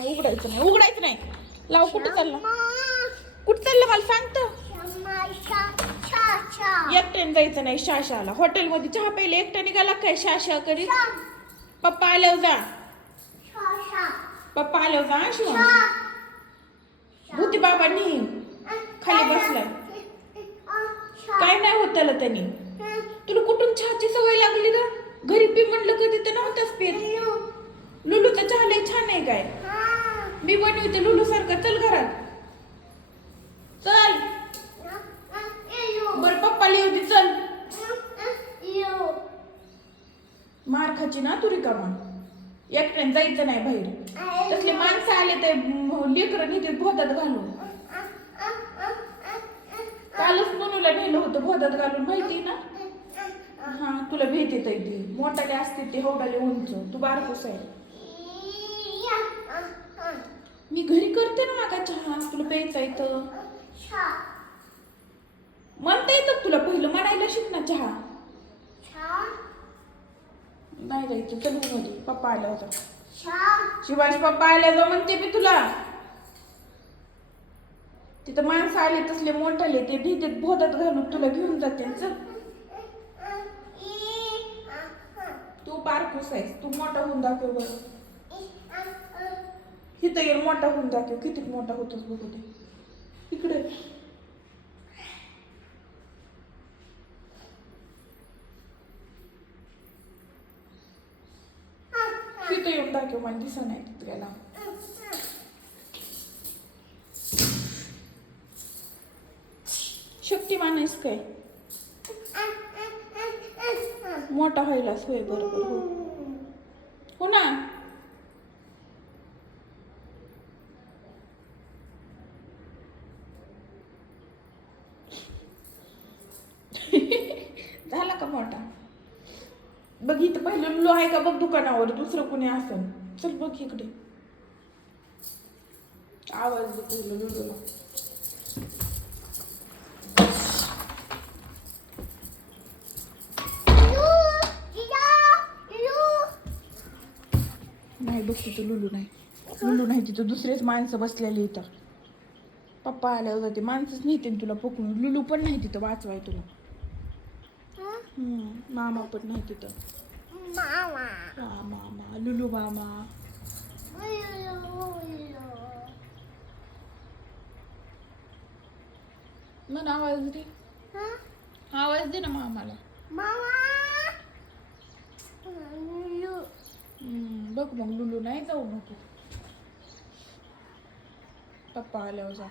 नाही उघडायचं नाही उघडायचं नाही. लाव कुठं चाललं? कुठं चाललं मला सांगतो एकट्याने जायचं नाही शाशाला हॉटेलमध्ये चहा प्यायला एकट्या निघाला काय शाशा करीत? पप्पा आल्यावर जा. पप्पा आल्यावर जा शिवा भूती बाबांनी खाली बसलाय. काय नाही होत त्याला त्यांनी. तुला कुठून चहाची सवय लागली ना घरी पी म्हणलं कधी तर नव्हताच पित. लुलूचा चहा छान आहे काय? मी बनवते लुलू सारखं. चल घरात. चल. बर पप्पाला येऊ दे. चल. मार खाची ना तू रिकामा एकट्याने जायचं नाही बाहेर. तसले माणसं आले ते लेकरं नेते भोदात घालून. कालच मनूला नेलं होतं भोदात घालून माहिती ना? हा तुला भीती येते. ती मोठाले असते ते हौडाले उंच. तू बारकोस आहे. मी घरी करते ना मागा चहा तुला प्यायचा इथं म्हणता येतं तुला? पहिलं म्हणायला शिक ना चहा. नाही जायचं चलमध्ये पप्पा आला होता. शिवाजी पप्पा आल्या जाऊ म्हणते मी तुला. तिथं माणसं आले तसले मोठाले ते भीतीत भोदात घालून तुला घेऊन जाते. चल. तू बारकूस आहेस तू मोठा होऊन दाखव बरं. इथं येईल मोठा होऊन दाखव किती मोठा होतोच बघू दे. इकडे. तिथं येऊन दाखव मला दिसत नाही तिथं गेला शक्तिमान आहेस काय? मोठा व्हायला सोय बरोबर हो. ना झाला का मोठा. बघ इथं पहिलं लुलो आहे का? बघ दुकानावर दुसरं कोणी असेल. चल बघ इकडे. आवाज पहिलं लुलूला नाही बघ तिथं लुलू नाही. लुलू नाही तिथं दुसरेच माणसं बसलेली इथं. पप्पा आल्यावर जाते. माणसंच नेते तुला पकडून लुलू पण नाही तिथं वाचवाय तुला. मामा पण नाही तिथं. हा मामा लुलू मामा. मग आवाज दे. आवाज दे ना मामाला. बघ मग लुलू नाही जाऊ नको. पप्पा आल्यावर जा.